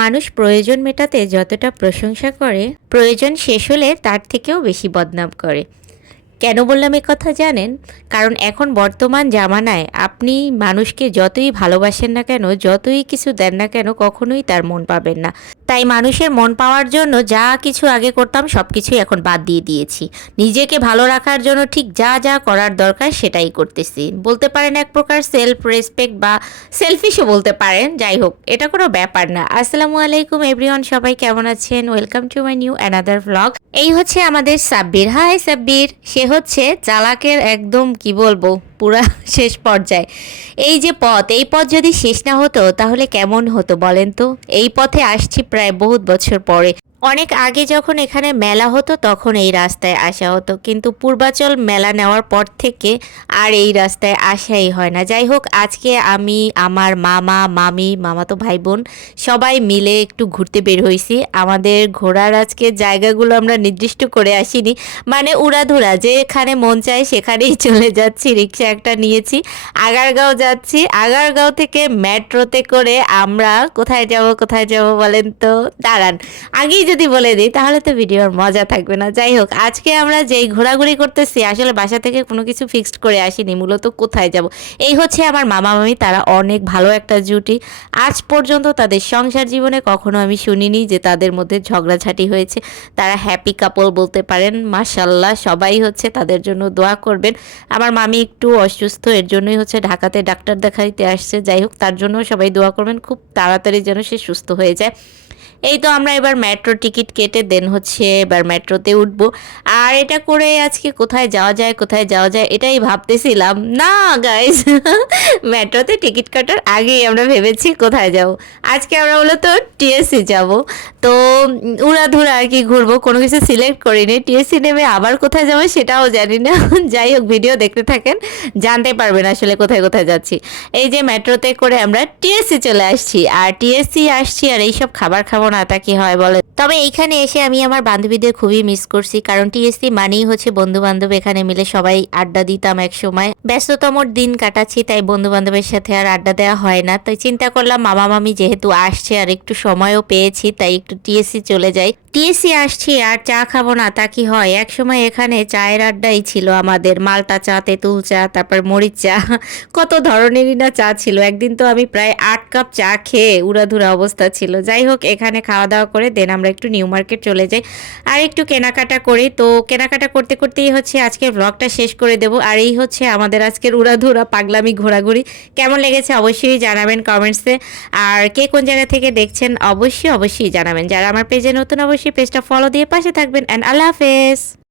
মানুষ প্রয়োজন মেটাতে যতটা প্রশংসা করে, প্রয়োজন শেষ হলে তার থেকেও বেশি বদনাম করে। কেন বললাম এ কথা জানেন? কারণ এখন বর্তমান জামানায় আপনি মানুষকে যতই ভালোবাসেন না কেন, যতই কিছু দেন না কেন, কখনোই তার মন পাবেন না। তাই মানুষের মন পাওয়ার জন্য যা কিছু আগে করতাম সব কিছুই এখন বাদ দিয়ে দিয়েছি। নিজেকে ভালো রাখার জন্য ঠিক যা যা করার দরকার সেটাই করতেছি। বলতে পারেন এক প্রকার সেলফ রেসপেক্ট বা সেলফিশও বলতে পারেন। যাই হোক, এটা কোনো ব্যাপার না। আসসালামু আলাইকুম এভরিওয়ান, সবাই কেমন আছেন? Welcome to my new another vlog. এই হচ্ছে আমাদের সাব্বির। হাই সাব্বির। সে হচ্ছে চালাকের একদম কি বলবো পুরা শেষ পর্যায়ে। এই যে পথ, এই পথ যদি শেষ না হতো তাহলে কেমন হতো বলেন তো? এই পথে আসছি প্রায় বহুত বছর পরে। অনেক আগে যখন এখানে মেলা হতো তখন এই রাস্তায় আসা হতো, কিন্তু পূর্বাচল মেলা নেওয়ার পর থেকে আর এই রাস্তায় আসাই হয় না। যাই হোক, আজকে আমি, আমার মামা, মামি, মামাতো ভাই বোন সবাই মিলে একটু ঘুরতে বের হয়েছি। আমাদের ঘোরার আজকে জায়গাগুলো আমরা নির্দিষ্ট করে আসিনি, মানে উড়াধুরা যেখানে মন চায় সেখানেই চলে যাচ্ছি। রিক্সা একটা নিয়েছি, আগারগাঁও যাচ্ছি। আগারগাঁও থেকে মেট্রোতে করে আমরা কোথায় যাব বলেন তো? দাঁড়ান, আগেই যদি বলে দিই তাহলে তো ভিডিওর মজা থাকবে না। যাই হোক, আজকে আমরা যেই ঘোরাঘুরি করতেছি আসলে বাসা থেকে কোনো কিছু ফিক্সড করে আসিনি, মূলত কোথায় যাব। এই হচ্ছে আমার মামা মামি, তারা অনেক ভালো একটা জুটি। আজ পর্যন্ত তাদের সংসার জীবনে কখনো আমি শুনিনি যে তাদের মধ্যে ঝগড়াঝাটি হয়েছে। তারা হ্যাপি কাপল বলতে পারেন। মাশাল্লাহ, সবাই হচ্ছে তাদের জন্য দোয়া করবেন। আমার মামি একটু অসুস্থ, এর জন্যই হচ্ছে ঢাকাতে ডাক্তার দেখাইতে আসছে। যাই হোক, তার জন্য সবাই দোয়া করবেন, খুব তাড়াতাড়ি যেন সে সুস্থ হয়ে যায়। এই তো আমরা এবার মেট্রো টিকিট কেটে দেন হচ্ছে এবার মেট্রোতে উঠবো। আর এটা করে আজকে কোথায় যাওয়া যায় এটাই ভাবতেছিলাম না গাইজ। মেট্রোতে টিকিট কাটার আগেই আমরা ভেবেছি কোথায় যাব। আজকে আমরা মূলত টিএসসি যাব। তো উড়াধুরা আর কি ঘুরবো, কোনো কিছু সিলেক্ট করিনি। টিএসসি নেমে আবার কোথায় যাবো সেটাও জানি না। যাই হোক, ভিডিও দেখতে থাকেন, জানতে পারবেন আসলে কোথায় কোথায় যাচ্ছি। এই যে মেট্রোতে করে আমরা টিএসসি চলে আসছি, আর টিএসসি আসছি আর এইসব খাবার খাবো না তা কি হয় বলে। তবে এইখানে এসে আমি আমার বান্ধবীদের খুবই মিস করছি, কারণ টিএসসি মানেই হচ্ছে বন্ধু বান্ধব। এখানে মিলে সবাই আড্ডা দিতাম এক সময়। ব্যস্ততম দিন কাটাচ্ছি, তাই বন্ধু বান্ধবের সাথে আর আড্ডা দেওয়া হয় না। তাই চিন্তা করলাম মামা মামি যেহেতু আসছে আর একটু সময়ও পেয়েছি, তাই একটু টিএসসি চলে যাই। টিএসসি আসছি আর চা খাবো না তা কি হয়? এক সময় এখানে চায়ের আড্ডাই ছিল আমাদের। মালটা চা, তেঁতুল চা, তারপর মরিচ চা, কত ধরনেরই না চা ছিল। একদিন তো আমি প্রায় 8 কাপ চা খেয়ে উড়াধুরা অবস্থা ছিল। যাই হোক, এখানে খাওয়া দাওয়া করে দেন আমরা একটু নিউ মার্কেট চলে যাই আর একটু কেনাকাটা করি। তো কেনাকাটা করতে করতেই হচ্ছে আজকের ব্লগটা শেষ করে দেব। আর এই হচ্ছে আমাদের আজকের উড়াধুরা পাগলামি ঘোরাঘুরি। কেমন লেগেছে অবশ্যই জানাবেন কমেন্টসে। আর কে কোন জায়গা থেকে দেখছেন অবশ্যই জানাবেন। যারা আমার পেজে নতুন অবশ্যই পেজটা ফলো দিয়ে পাশে থাকবেন। অ্যান্ড আল্লাহ হাফেজ।